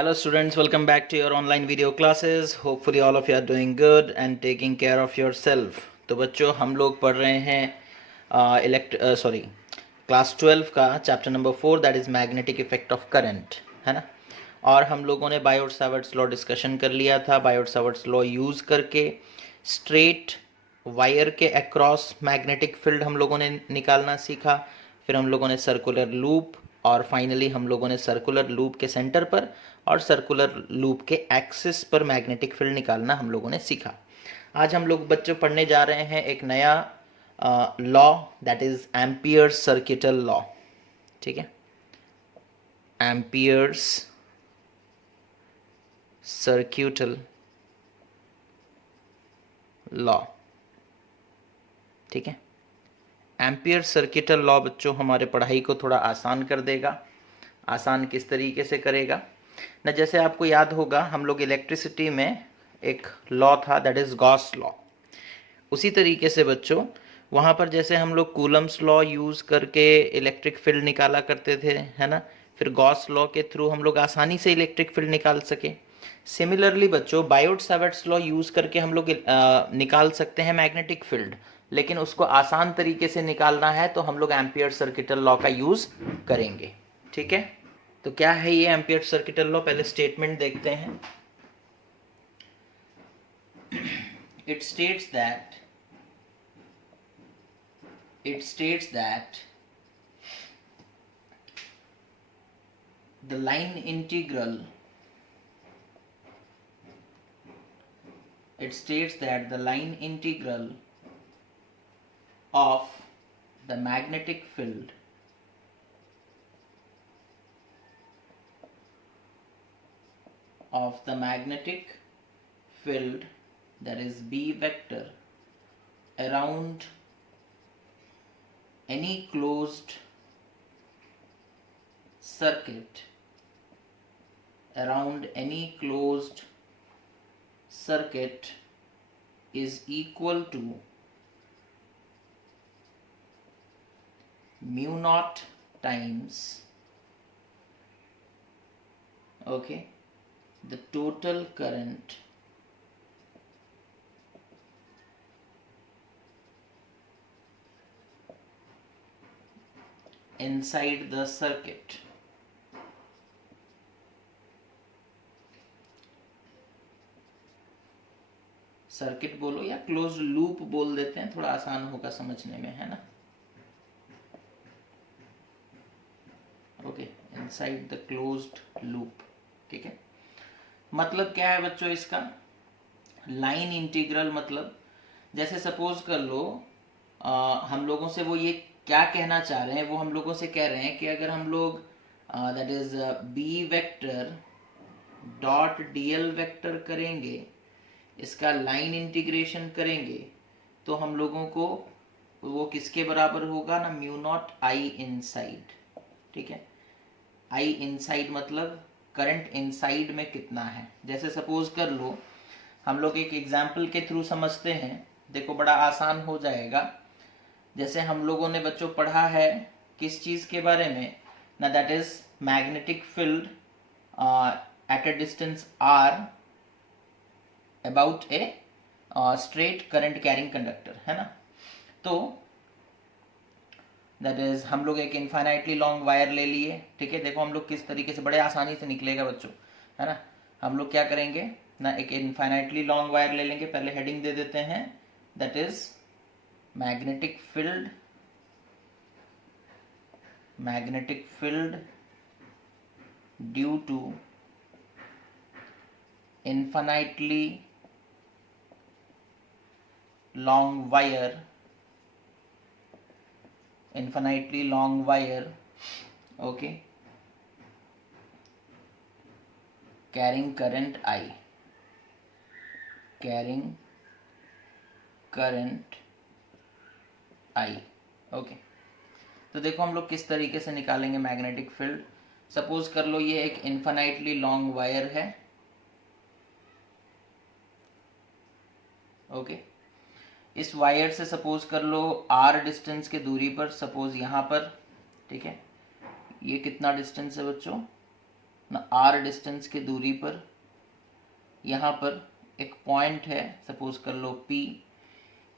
Hello students, welcome back to your online video classes. Hopefully all of you are doing good and taking care of yourself. तो बच्चों हम लोग पढ़ रहे हैं क्लास 12 का chapter number 4 that is magnetic effect of current, है ना। और हम लोगों ने बायोट सावर्ट्स लॉ डिस्कशन कर लिया था। बायोट सावर्ट्स लॉ यूज़ करके स्ट्रेट वायर के अक्रॉस मैग्नेटिक फील्ड हम लोगों ने निकालना सीखा। फिर हम लोगों ने सर्कुलर लूप और फाइनली हम लोगों ने सर्कुलर लूप के सेंटर पर और सर्कुलर लूप के एक्सिस पर मैग्नेटिक फील्ड निकालना हम लोगों ने सीखा। आज हम लोग बच्चों पढ़ने जा रहे हैं एक नया law that is amperes circuital law. ठीक है, एम्पियर्स सर्किटल लॉ। ठीक है, एम्पियर सर्किटल लॉ बच्चों हमारे पढ़ाई को थोड़ा आसान कर देगा। आसान किस तरीके से करेगा ना, जैसे आपको याद होगा हम लोग इलेक्ट्रिसिटी में एक लॉ था दैट इज गॉस लॉ। उसी तरीके से बच्चों वहाँ पर जैसे हम लोग कूलम्स लॉ यूज़ करके इलेक्ट्रिक फील्ड निकाला करते थे, है ना। फिर गॉस लॉ के थ्रू हम लोग आसानी से इलेक्ट्रिक फील्ड निकाल सके। सिमिलरली बच्चों बायोट सावर्ट्स लॉ यूज़ करके हम लोग निकाल सकते हैं मैग्नेटिक फील्ड, लेकिन उसको आसान तरीके से निकालना है तो हम लोग एम्पियर सर्किटल लॉ का यूज़ करेंगे। ठीक है, तो क्या है ये एम्पियर सर्किटल लॉ, पहले स्टेटमेंट देखते हैं। It states that the line integral of the magnetic field that is B vector around any closed circuit is equal to mu naught times the total current inside the circuit। Circuit बोलो या closed loop बोल देते हैं, थोड़ा आसान होगा समझने में, है ना। Okay, inside the closed loop. ठीक है, मतलब क्या है बच्चों इसका, लाइन इंटीग्रल मतलब जैसे सपोज कर लो हम लोगों से वो ये क्या कहना चाह रहे हैं, वो हम लोगों से कह रहे हैं कि अगर हम लोग that is B vector dot DL vector करेंगे, इसका लाइन इंटीग्रेशन करेंगे तो हम लोगों को वो किसके बराबर होगा ना, म्यू नॉट आई इनसाइड। ठीक है, आई इनसाइड मतलब करंट इनसाइड में कितना है। जैसे सपोज कर लो हम लोग एक एग्जाम्पल के थ्रू समझते हैं, देखो बड़ा आसान हो जाएगा। जैसे हम लोगों ने बच्चों पढ़ा है किस चीज़ के बारे में ना, that is magnetic field at a distance R about a straight current carrying conductor, है ना। तो दैट इज हम लोग एक इनफाइनाइटली लॉन्ग वायर ले लिए। ठीक है, देखो हम लोग किस तरीके से बड़े आसानी से निकलेगा बच्चों, है ना। हम लोग क्या करेंगे ना, एक इनफाइनाइटली लॉन्ग वायर ले लेंगे, पहले हेडिंग दे देते हैं that is magnetic field due to infinitely long wire okay carrying current I okay. तो देखो हम लोग किस तरीके से निकालेंगे मैग्नेटिक फील्ड। सपोज कर लो ये एक इनफाइनाइटली लॉन्ग वायर है, ओके। इस वायर से सपोज कर लो r डिस्टेंस के दूरी पर, सपोज यहाँ पर, ठीक है। ये कितना डिस्टेंस है बच्चों, ना आर डिस्टेंस की दूरी पर यहाँ पर एक पॉइंट है, सपोज कर लो P।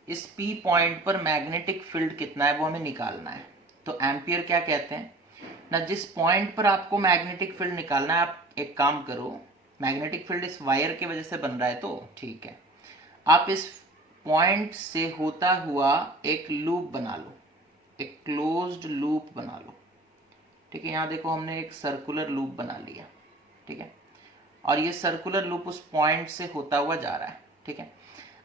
इस P पॉइंट पर मैग्नेटिक फील्ड कितना है वो हमें निकालना है। तो एम्पियर क्या कहते हैं ना, जिस पॉइंट पर आपको मैग्नेटिक फील्ड निकालना है, आप एक काम करो, मैग्नेटिक फील्ड इस वायर की वजह से बन रहा है तो ठीक है, आप इस पॉइंट से होता हुआ एक लूप बना लो, एक क्लोज्ड लूप बना लो। ठीक है, यहाँ देखो हमने एक सर्कुलर लूप बना लिया। ठीक है, और ये सर्कुलर लूप उस पॉइंट से होता हुआ जा रहा है। ठीक है,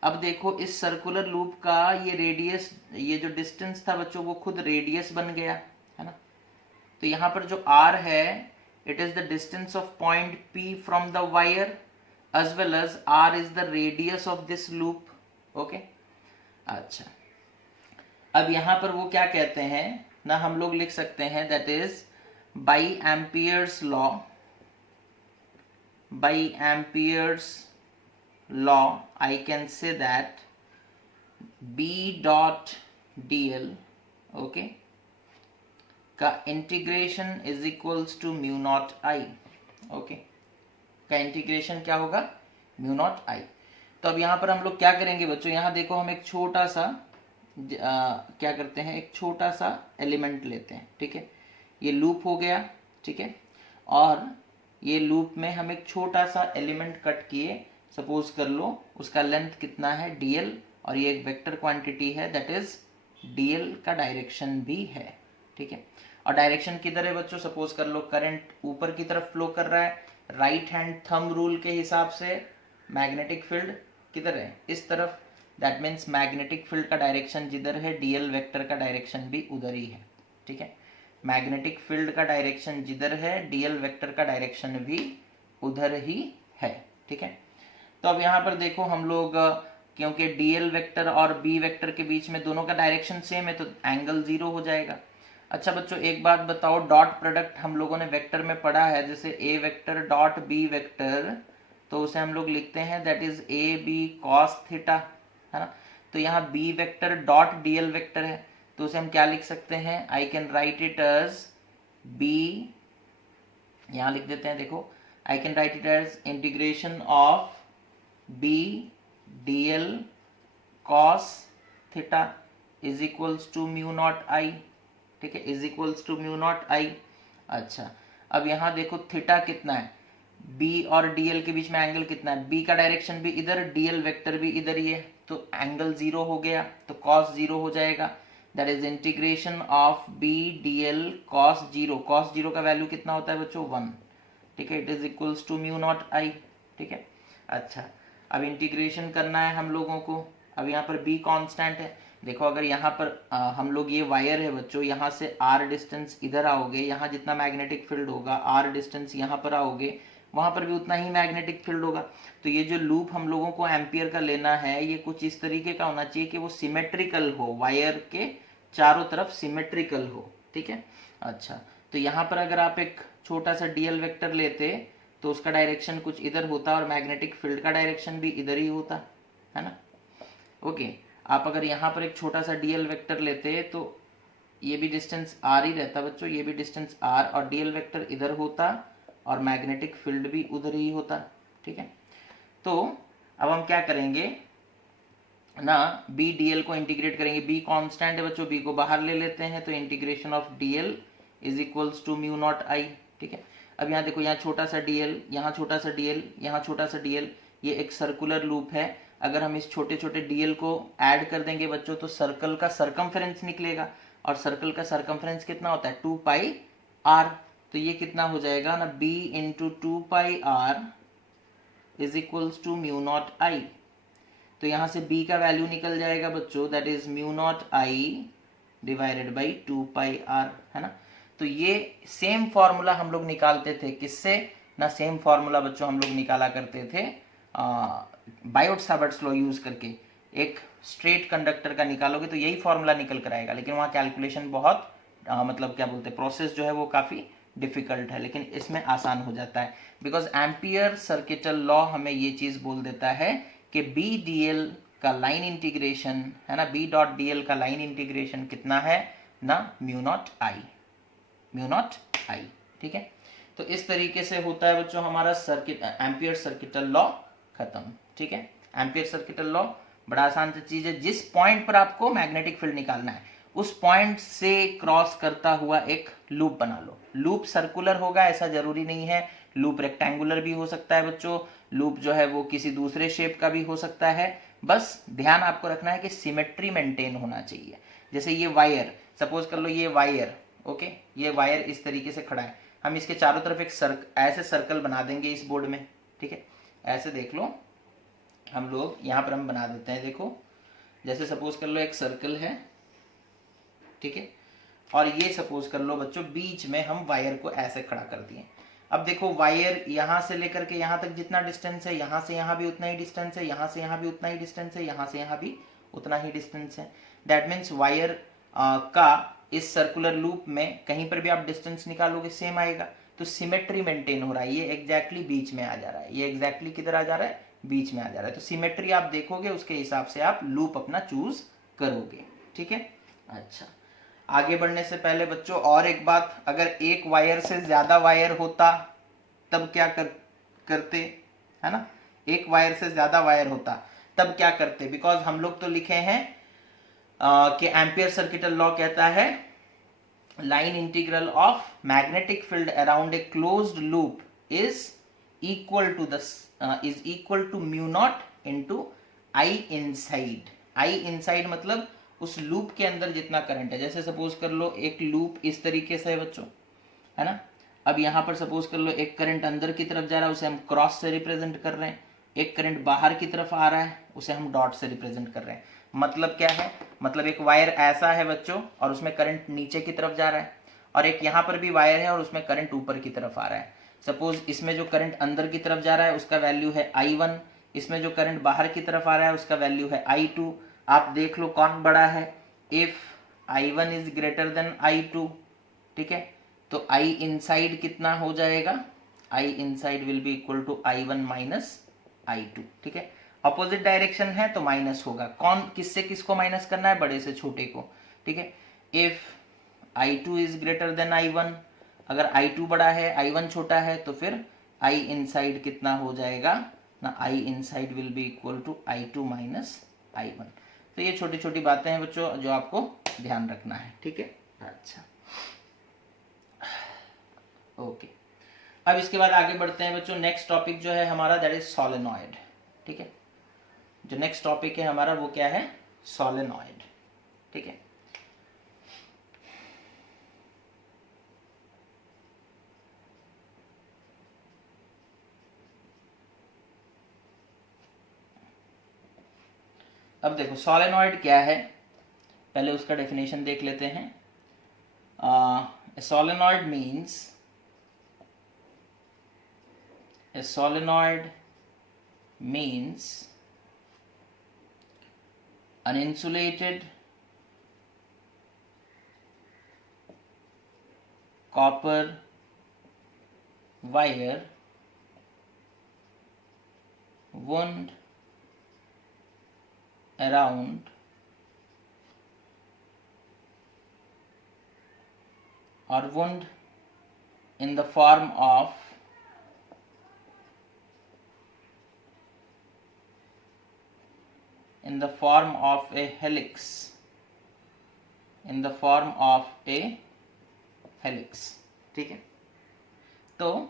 अब देखो इस सर्कुलर लूप का ये रेडियस, ये जो डिस्टेंस था बच्चों वो खुद रेडियस बन गया है ना। तो यहाँ पर जो r है, it is the distance of point P from the wire as well as r is the radius of this loop. Okay, अच्छा, अब यहां पर वो क्या कहते हैं ना, हम लोग लिख सकते हैं that is by Ampere's law, by Ampere's law I can say that B dot dl okay का integration is equals to mu naught I. Okay, का इंटीग्रेशन क्या होगा, म्यू नॉट आई। तो अब यहाँ पर हम लोग क्या करेंगे बच्चों, यहाँ देखो हम एक छोटा सा क्या करते हैं, एक छोटा सा एलिमेंट लेते हैं। ठीक है, ये लूप हो गया। ठीक है, और ये लूप में हम एक छोटा सा एलिमेंट कट किए, सपोज कर लो उसका लेंथ कितना है dl, और ये एक वेक्टर क्वांटिटी है दैट इज dl का डायरेक्शन भी है। ठीक है, और डायरेक्शन किधर है बच्चों, सपोज कर लो करंट ऊपर की तरफ फ्लो कर रहा है, राइट हैंड थंब रूल के हिसाब से मैग्नेटिक फील्ड किधर है, इस तरफ। दैट मीन्स मैग्नेटिक फील्ड का डायरेक्शन जिधर है, डीएल वेक्टर का डायरेक्शन भी उधर ही है। ठीक है, मैग्नेटिक फील्ड का डायरेक्शन जिधर है, डीएल वेक्टर का डायरेक्शन भी उधर ही है। ठीक है, तो अब यहाँ पर देखो हम लोग, क्योंकि डीएल वेक्टर और बी वेक्टर के बीच में दोनों का डायरेक्शन सेम है तो एंगल 0 हो जाएगा। अच्छा बच्चों एक बात बताओ, डॉट प्रोडक्ट हम लोगों ने वेक्टर में पढ़ा है, जैसे A vector dot B vector, तो उसे हम लोग लिखते हैं that is A B cos theta, है ना। तो यहाँ B vector dot DL vector है, तो उसे हम क्या लिख सकते हैं, I can write it as B, यहाँ लिख देते हैं, देखो I can write it as integration of B DL cos theta is equals to mu naught I. ठीक है, is equals to mu naught I. अच्छा, अब यहाँ देखो थीटा कितना है, बी और डीएल के बीच में एंगल कितना है, बी का डायरेक्शन भी इधर, डीएल वेक्टर भी इधर ही है, तो एंगल 0 हो गया, तो कॉस 0 हो जाएगा। That is integration of B DL cos 0। Cos 0 का वैल्यू कितना होता है बच्चों, 1। ठीक है, it is equals to mu naught I. ठीक है, अच्छा, अब इंटीग्रेशन करना है हम लोगों को। अब यहाँ पर बी कांस्टेंट है, देखो अगर यहाँ पर हम लोग, ये वायर है बच्चों, यहाँ से r डिस्टेंस इधर आओगे, यहाँ जितना मैग्नेटिक फील्ड होगा, r डिस्टेंस यहाँ पर आओगे, वहां पर भी उतना ही मैग्नेटिक फील्ड होगा। तो ये जो लूप हम लोगों को एम्पियर का लेना है, ये कुछ इस तरीके का होना चाहिए कि वो सिमेट्रिकल हो, वायर के चारों तरफ सिमेट्रिकल हो। ठीक है, अच्छा, तो यहाँ पर अगर आप एक छोटा सा डीएल वेक्टर लेते तो उसका डायरेक्शन कुछ इधर होता और मैग्नेटिक फील्ड का डायरेक्शन भी इधर ही होता, है ना। ओके, आप अगर यहाँ पर एक छोटा सा डीएल वेक्टर लेते तो ये भी डिस्टेंस r ही रहता बच्चों, ये भी डिस्टेंस r, और डीएल वेक्टर इधर होता और मैग्नेटिक फील्ड भी उधर ही होता। ठीक है, तो अब हम क्या करेंगे ना, बी डीएल को इंटीग्रेट करेंगे, बी कांस्टेंट है बच्चों, बी को बाहर ले लेते हैं, तो integration of DL is equals to mu naught I. ठीक है, अब यहाँ देखो, यहाँ छोटा सा डीएल, यहाँ छोटा सा डीएल, यहाँ छोटा सा डीएल, ये एक सर्कुलर लूप है। अगर हम इस छोटे छोटे डीएल को ऐड कर देंगे बच्चों तो सर्कल का सरकमफेरेंस निकलेगा, और सर्कल का सरकमफेरेंस कितना होता है, 2 पाई आर। तो ये कितना हो जाएगा ना, b into 2 pi r is equals to mu naught I. तो यहाँ से b का वैल्यू निकल जाएगा बच्चों, that is mu naught I divided by 2 pi r, है ना। तो ये सेम फॉर्मूला हम लोग निकालते थे, किससे ना, सेम फॉर्मूला बच्चों हम लोग निकाला करते थे बायोट-सावर्ट्स लॉ यूज करके। एक स्ट्रेट कंडक्टर का निकालोगे तो यही फॉर्मूला निकल कर आएगा, लेकिन वहाँ कैलकुलेशन बहुत मतलब क्या बोलते हैं, प्रोसेस जो है वो काफ़ी डिफिकल्ट है, लेकिन इसमें आसान हो जाता है, बिकॉज एम्पियर सर्किटल लॉ हमें ये चीज़ बोल देता है कि बी डी एल का लाइन इंटीग्रेशन है ना, बी डॉट डी एल का लाइन इंटीग्रेशन कितना है ना, mu naught I, mu naught I. ठीक है, तो इस तरीके से होता है बच्चों हमारा सर्किट एम्पियर सर्किटल लॉ खत्म। ठीक है, एम्पियर सर्किटल लॉ बड़ा आसान सी चीज है। जिस पॉइंट पर आपको मैग्नेटिक फील्ड निकालना है उस पॉइंट से क्रॉस करता हुआ एक लूप बना लो। लूप सर्कुलर होगा ऐसा जरूरी नहीं है, लूप रेक्टेंगुलर भी हो सकता है बच्चों, लूप जो है वो किसी दूसरे शेप का भी हो सकता है। बस ध्यान आपको रखना है कि सिमेट्री मेंटेन होना चाहिए। जैसे ये वायर, सपोज कर लो ये वायर, ओके, ये वायर इस तरीके से खड़ा है, हम इसके चारों तरफ एक ऐसे सर्कल बना देंगे इस बोर्ड में। ठीक है, ऐसे देख लो, हम लोग यहाँ पर हम बना देते हैं। देखो, जैसे सपोज कर लो एक सर्कल है, ठीक है, और ये सपोज कर लो बच्चों बीच में हम वायर को ऐसे खड़ा कर दिए। अब देखो वायर यहाँ से लेकर के यहाँ तक जितना डिस्टेंस है, यहाँ से यहाँ भी उतना ही डिस्टेंस है, यहाँ से यहाँ भी उतना ही डिस्टेंस है, यहाँ से यहाँ भी उतना ही डिस्टेंस है। दैट मीन्स वायर का इस सर्कुलर लूप में कहीं पर भी आप डिस्टेंस निकालोगे सेम आएगा। तो सिमेट्री मेंटेन हो रहा है, ये एग्जैक्टली बीच में आ जा रहा है, ये एग्जैक्टली किधर आ जा रहा है, बीच में आ जा रहा है। तो सिमेट्री आप देखोगे उसके हिसाब से आप लूप अपना चूज करोगे। ठीक है, अच्छा, आगे बढ़ने से पहले बच्चों और एक बात, अगर एक वायर से ज्यादा वायर होता तब क्या करते, है ना, एक वायर से ज्यादा वायर होता तब क्या करते, बिकॉज हम लोग तो लिखे हैं कि एम्पियर सर्किटल लॉ कहता है line integral of magnetic field around a closed loop is equal to mu naught into I inside. I inside मतलब उस लूप के अंदर जितना करंट है। जैसे सपोज कर लो एक लूप इस तरीके से है बच्चों, है ना, अब यहां पर सपोज कर लो एक करंट अंदर की तरफ जा रहा है, उसे हम क्रॉस से रिप्रेजेंट कर रहे हैं, एक करंट बाहर की तरफ आ रहा है, उसे हम डॉट से रिप्रेजेंट कर रहे हैं। मतलब क्या है, मतलब एक वायर ऐसा है बच्चों और उसमें करंट नीचे की तरफ जा रहा है, और एक यहाँ पर भी वायर है और उसमें करंट ऊपर की तरफ आ रहा है। सपोज इसमें जो करंट अंदर की तरफ जा रहा है उसका वैल्यू है I1, इसमें जो करंट बाहर की तरफ आ रहा है उसका वैल्यू है I2। आप देख लो कौन बड़ा है, if I1 is greater than I2, ठीक है, तो I इनसाइड कितना हो जाएगा, I inside will be equal to I1 minus I2। ठीक है, अपोजिट डायरेक्शन है तो माइनस होगा, कौन किससे किसको माइनस करना है, बड़े से छोटे को। ठीक है, if I2 is greater than I1, अगर I2 बड़ा है I1 छोटा है तो फिर I इनसाइड कितना हो जाएगा ना, I inside will be equal to I2 minus I1। तो ये छोटी छोटी बातें हैं बच्चों जो आपको ध्यान रखना है। ठीक है, अच्छा, ओके, अब इसके बाद आगे बढ़ते हैं बच्चों। नेक्स्ट टॉपिक जो है हमारा दैट इज सोलेनॉइड। ठीक है, जो नेक्स्ट टॉपिक है हमारा वो क्या है, सोलेनॉइड। ठीक है, अब देखो सोलेनॉइड क्या है, पहले उसका डेफिनेशन देख लेते हैं। Solenoid means a solenoid means an insulated copper wire wound around or wound in the form of a helix, in the form of a helix। ठीक है, तो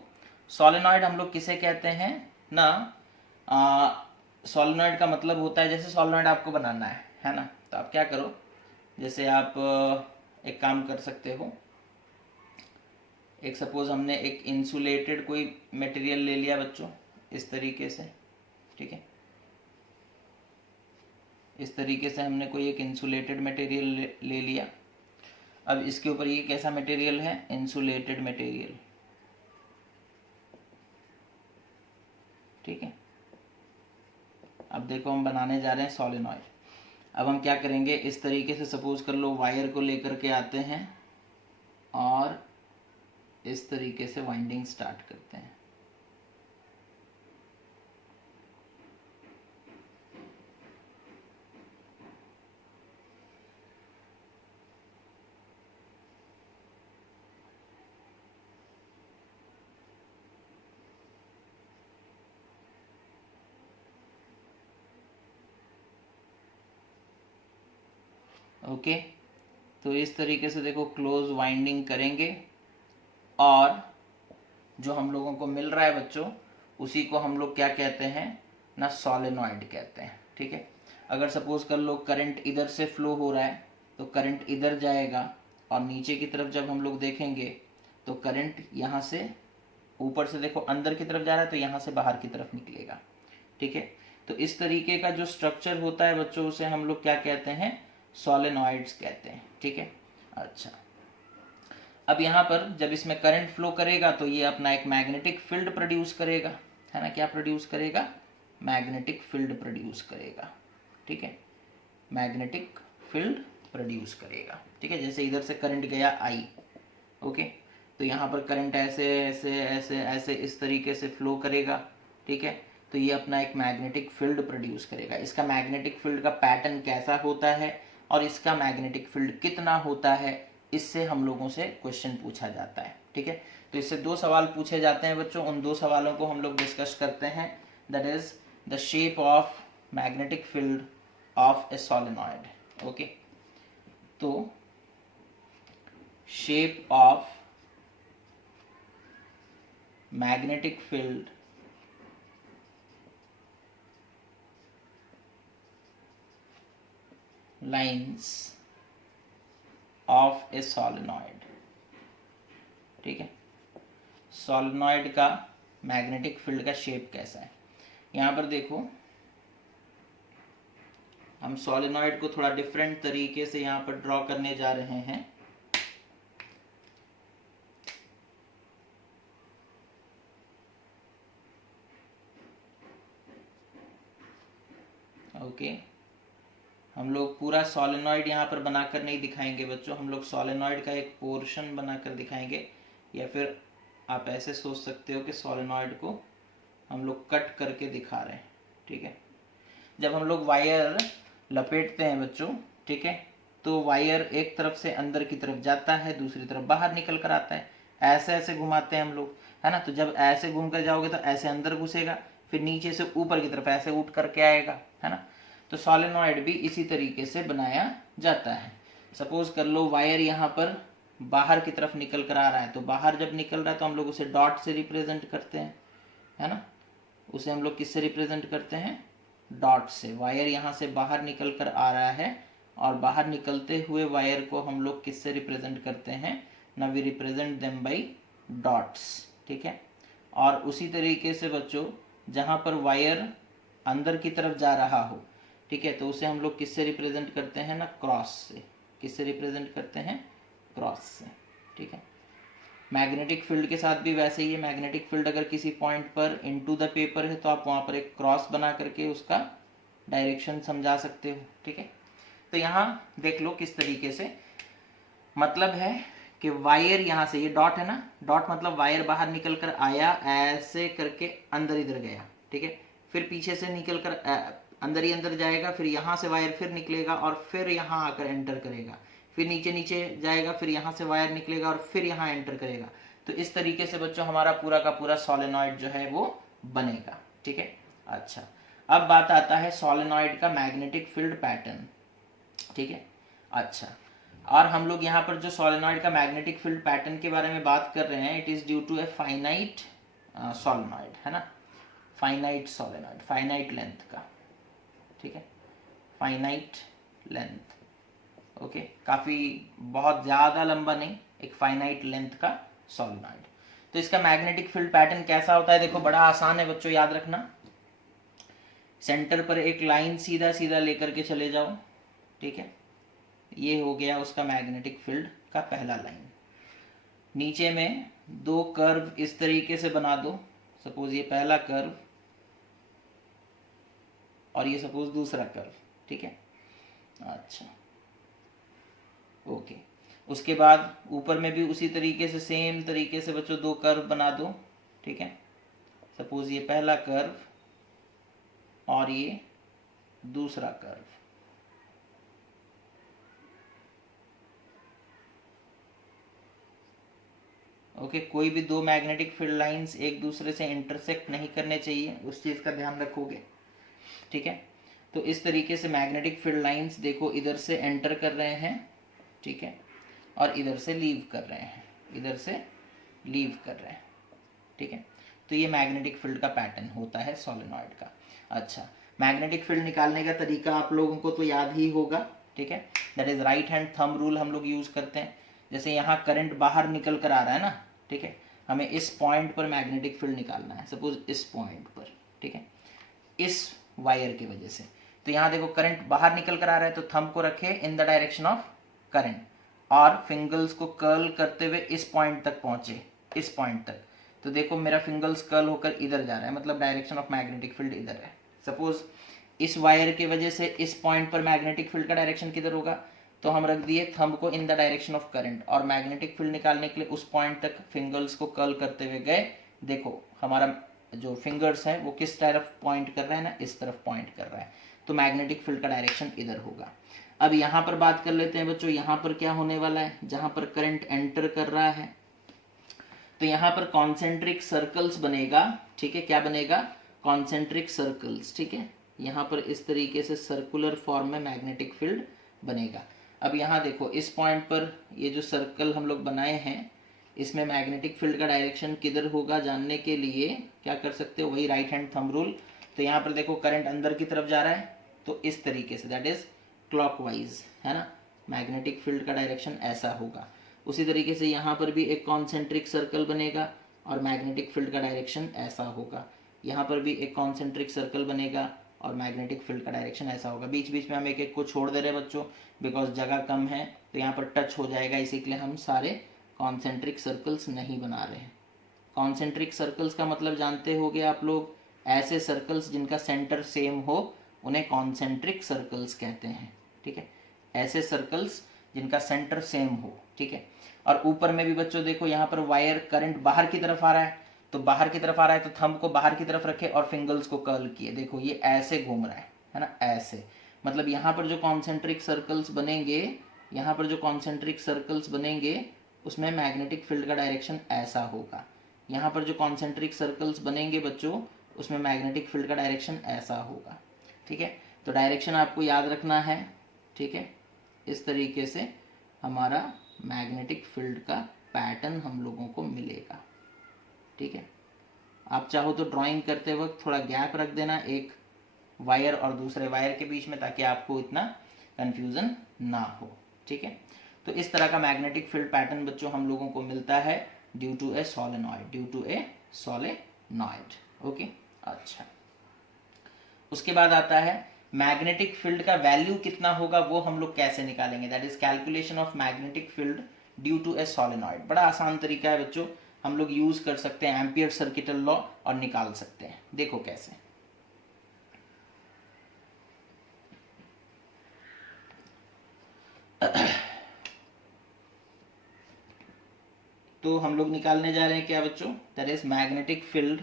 सोलेनॉइड हम लोग किसे कहते हैं ना, सोलेनॉइड का मतलब होता है, जैसे सोलेनॉइड आपको बनाना है ना, तो आप क्या करो, जैसे आप एक काम कर सकते हो, एक सपोज हमने एक इंसुलेटेड कोई मटेरियल ले लिया बच्चों इस तरीके से। ठीक है, इस तरीके से हमने कोई एक इंसुलेटेड मटेरियल ले लिया। अब इसके ऊपर ये कैसा मटेरियल है, इंसुलेटेड मटेरियल। ठीक है, अब देखो हम बनाने जा रहे हैं सोलेनॉइड। अब हम क्या करेंगे, इस तरीके से सपोज कर लो वायर को लेकर के आते हैं और इस तरीके से वाइंडिंग स्टार्ट करते हैं। ओके, तो इस तरीके से देखो क्लोज वाइंडिंग करेंगे और जो हम लोगों को मिल रहा है बच्चों उसी को हम लोग क्या कहते हैं ना, सोलेनॉइड कहते हैं। ठीक है, अगर सपोज कर लो करंट इधर से फ्लो हो रहा है तो करंट इधर जाएगा और नीचे की तरफ जब हम लोग देखेंगे तो करंट यहाँ से ऊपर से देखो अंदर की तरफ जा रहा है तो यहाँ से बाहर की तरफ निकलेगा। ठीक है, तो इस तरीके का जो स्ट्रक्चर होता है बच्चों उसे हम लोग क्या कहते हैं, सोलेनॉइड्स कहते हैं। ठीक है, अच्छा, अब यहाँ पर जब इसमें करंट फ्लो करेगा तो ये अपना एक मैग्नेटिक फील्ड प्रोड्यूस करेगा, है ना, क्या प्रोड्यूस करेगा, मैग्नेटिक फील्ड प्रोड्यूस करेगा। ठीक है, मैग्नेटिक फील्ड प्रोड्यूस करेगा। ठीक है, जैसे इधर से करंट गया आई, ओके, तो यहाँ पर करंट ऐसे ऐसे ऐसे ऐसे इस तरीके से फ्लो करेगा। ठीक है, तो ये अपना एक मैग्नेटिक फील्ड प्रोड्यूस करेगा। इसका मैग्नेटिक फील्ड का पैटर्न कैसा होता है और इसका मैग्नेटिक फील्ड कितना होता है, इससे हम लोगों से क्वेश्चन पूछा जाता है। ठीक है, तो इससे 2 सवाल पूछे जाते हैं बच्चों, उन 2 सवालों को हम लोग डिस्कस करते हैं। That is the shape of magnetic field of a solenoid. Okay, तो shape of magnetic field lines of a solenoid. ठीक है, सोलेनॉइड का मैग्नेटिक फील्ड का शेप कैसा है। यहाँ पर देखो हम सोलेनॉइड को थोड़ा डिफरेंट तरीके से यहाँ पर ड्रॉ करने जा रहे हैं। ओके, हम लोग पूरा सोलेनॉइड यहाँ पर बनाकर नहीं दिखाएंगे बच्चों, हम लोग सोलेनॉइड का एक पोर्शन बनाकर दिखाएंगे, या फिर आप ऐसे सोच सकते हो कि सोलेनॉइड को हम लोग कट करके दिखा रहे हैं। ठीक है, जब हम लोग वायर लपेटते हैं बच्चों, ठीक है, तो वायर एक तरफ से अंदर की तरफ जाता है, दूसरी तरफ बाहर निकल कर आता है, ऐसे ऐसे घुमाते हैं हम लोग, है ना, तो जब ऐसे घूम कर जाओगे तो ऐसे अंदर घुसेगा, फिर नीचे से ऊपर की तरफ ऐसे उठ करके आएगा, है ना। तो सोलेनॉइड भी इसी तरीके से बनाया जाता है। सपोज कर लो वायर यहाँ पर बाहर की तरफ निकल कर आ रहा है, तो बाहर जब निकल रहा है तो हम लोग उसे डॉट से रिप्रेजेंट करते हैं, है ना, उसे हम लोग किससे रिप्रेजेंट करते हैं, डॉट से। वायर यहाँ से बाहर निकल कर आ रहा है और बाहर निकलते हुए वायर को हम लोग किससे रिप्रेजेंट करते हैं, ना we represent them by dots. ठीक है, और उसी तरीके से बच्चों जहाँ पर वायर अंदर की तरफ जा रहा हो, ठीक है, तो उसे हम लोग किससे रिप्रेजेंट करते हैं ना, क्रॉस से। किससे रिप्रेजेंट करते हैं, क्रॉस से। ठीक है, मैग्नेटिक फील्ड के साथ भी वैसे ही है। मैग्नेटिक फील्ड अगर किसी पॉइंट पर इनटू द पेपर है तो आप वहाँ पर एक क्रॉस बना करके उसका डायरेक्शन समझा सकते हो। ठीक है, तो यहाँ देख लो किस तरीके से मतलब है कि वायर यहाँ से, ये डॉट है ना, डॉट मतलब वायर बाहर निकल कर आया, ऐसे करके अंदर इधर गया। ठीक है, फिर पीछे से निकल कर अंदर ही अंदर जाएगा, फिर यहाँ से वायर फिर निकलेगा और फिर यहाँ आकर एंटर करेगा, फिर नीचे नीचे जाएगा, फिर यहाँ से वायर निकलेगा और फिर यहाँ एंटर करेगा। तो इस तरीके से बच्चों हमारा पूरा का पूरा सोलेनॉइड जो है वो बनेगा। ठीक है, अच्छा, अब बात आता है सोलेनॉइड का मैग्नेटिक फील्ड पैटर्न। ठीक है, अच्छा, और हम लोग यहाँ पर जो सोलेनॉइड का मैग्नेटिक फील्ड पैटर्न के बारे में बात कर रहे हैं, it is due to a finite solenoid, है ना, फाइनाइट सोलेनॉइड, फाइनाइट लेंथ का। ठीक है, फाइनाइट लेंथ, ओके, काफी बहुत ज्यादा लंबा नहीं, एक फाइनाइट लेंथ का सोलेनॉइड। तो इसका मैग्नेटिक फील्ड पैटर्न कैसा होता है, देखो बड़ा आसान है बच्चों, याद रखना। सेंटर पर एक लाइन सीधा सीधा लेकर के चले जाओ। ठीक है, ये हो गया उसका मैग्नेटिक फील्ड का पहला लाइन। नीचे में 2 कर्व इस तरीके से बना दो, सपोज ये पहला कर्व और ये सपोज दूसरा कर्व। ठीक है, अच्छा, ओके, उसके बाद ऊपर में भी उसी तरीके से सेम तरीके से बच्चों 2 कर्व बना दो। ठीक है, सपोज ये पहला कर्व और ये दूसरा कर्व। ओके, कोई भी 2 मैग्नेटिक फील्ड लाइंस एक दूसरे से इंटरसेक्ट नहीं करने चाहिए, उस चीज का ध्यान रखोगे। ठीक है, तो इस तरीके से मैग्नेटिक फील्ड लाइंस देखो इधर से एंटर कर रहे हैं, ठीक है, और इधर से लीव कर रहे हैं, इधर से लीव कर रहे हैं, ठीक है। तो ये मैग्नेटिक फील्ड का पैटर्न होता है सोलेनॉइड का। अच्छा, मैग्नेटिक फील्ड निकालने का तरीका आप लोगों को तो याद ही होगा, ठीक है, that is right hand thumb rule हम लोग यूज करते हैं। जैसे यहाँ करंट बाहर निकल कर आ रहा है ना, ठीक है, हमें इस पॉइंट पर मैग्नेटिक फील्ड निकालना है, सपोज इस पॉइंट पर, ठीक है, इस वायर की वजह से। तो यहाँ देखो करंट बाहर निकल कर आ रहा है, तो थंब को रखे in the direction of current और फिंगर्स को कर्ल करते हुए इस पॉइंट तक पहुंचे, इस पॉइंट तक। तो देखो मेरा फिंगर्स कर्ल होकर इधर जा रहा है, मतलब डायरेक्शन ऑफ मैग्नेटिक फील्ड इधर है। सपोज इस वायर की वजह से इस पॉइंट पर मैग्नेटिक फील्ड का डायरेक्शन किधर होगा, तो हम रख दिए थंब को in the direction of current और मैग्नेटिक फील्ड निकालने के लिए उस पॉइंट तक फिंगर्स को कर्ल करते हुए गए। देखो हमारा जो फिंगर्स है वो किस तरफ पॉइंट कर रहा है ना, इस तरफ पॉइंट कर रहा है, तो मैग्नेटिक फील्ड का डायरेक्शन इधर होगा। अब यहाँ पर बात कर लेते हैं बच्चों, यहाँ पर क्या होने वाला है, जहां पर करंट एंटर कर रहा है तो यहाँ पर कॉन्सेंट्रिक सर्कल्स बनेगा, ठीक है, क्या बनेगा, कॉन्सेंट्रिक सर्कल्स, ठीक है, यहाँ पर इस तरीके से सर्कुलर फॉर्म में मैग्नेटिक फील्ड बनेगा। अब यहाँ देखो इस पॉइंट पर ये जो सर्कल हम लोग बनाए हैं, इसमें मैग्नेटिक फील्ड का डायरेक्शन किधर होगा जानने के लिए क्या कर सकते हो, वही राइट हैंड थंब रूल। तो यहाँ पर देखो करंट अंदर की तरफ जा रहा है, तो इस तरीके से दैट इज क्लॉकवाइज, है ना, मैग्नेटिक फील्ड का डायरेक्शन ऐसा होगा। उसी तरीके से यहाँ पर भी एक कॉन्सेंट्रिक सर्कल बनेगा और मैग्नेटिक फील्ड का डायरेक्शन ऐसा होगा। यहाँ पर भी एक कॉन्सेंट्रिक सर्कल बनेगा और मैग्नेटिक फील्ड का डायरेक्शन ऐसा होगा। बीच बीच में हम एक एक को छोड़ दे रहे हैं बच्चों, बिकॉज जगह कम है तो यहाँ पर टच हो जाएगा, इसी के लिए हम सारे कॉन्सेंट्रिक सर्कल्स नहीं बना रहे हैं। कॉन्सेंट्रिक सर्कल्स का मतलब जानते होंगे आप लोग, ऐसे सर्कल्स जिनका सेंटर सेम हो उन्हें कॉन्सेंट्रिक सर्कल्स कहते हैं, ठीक है, ऐसे सर्कल्स जिनका सेंटर सेम हो, ठीक है। और ऊपर में भी बच्चों देखो यहाँ पर वायर करंट बाहर की तरफ आ रहा है, तो बाहर की तरफ आ रहा है तो थंब को बाहर की तरफ रखे और फिंगर्स को कर्ल किए, देखो ये ऐसे घूम रहा है ना, ऐसे, मतलब यहाँ पर जो कॉन्सेंट्रिक सर्कल्स बनेंगे, यहाँ पर जो कॉन्सेंट्रिक सर्कल्स बनेंगे उसमें मैग्नेटिक फील्ड का डायरेक्शन ऐसा होगा। यहाँ पर जो कॉन्सेंट्रिक सर्कल्स बनेंगे बच्चों उसमें मैग्नेटिक फील्ड का डायरेक्शन ऐसा होगा, ठीक है। तो डायरेक्शन आपको याद रखना है, ठीक है, इस तरीके से हमारा मैग्नेटिक फील्ड का पैटर्न हम लोगों को मिलेगा, ठीक है। आप चाहो तो ड्राइंग करते वक्त थोड़ा गैप रख देना एक वायर और दूसरे वायर के बीच में, ताकि आपको इतना कंफ्यूजन ना हो, ठीक है। तो इस तरह का मैग्नेटिक फील्ड पैटर्न बच्चों हम लोगों को मिलता है due to a solenoid, due to a solenoid, okay. अच्छा, उसके बाद आता है मैग्नेटिक फील्ड का वैल्यू कितना होगा वो हम लोग कैसे निकालेंगे, that is calculation of magnetic field due to a solenoid. बड़ा आसान तरीका है बच्चों, हम लोग यूज कर सकते हैं एम्पियर सर्किटल लॉ और निकाल सकते हैं। देखो कैसे, तो हम लोग निकालने जा रहे हैं क्या बच्चों, that is magnetic field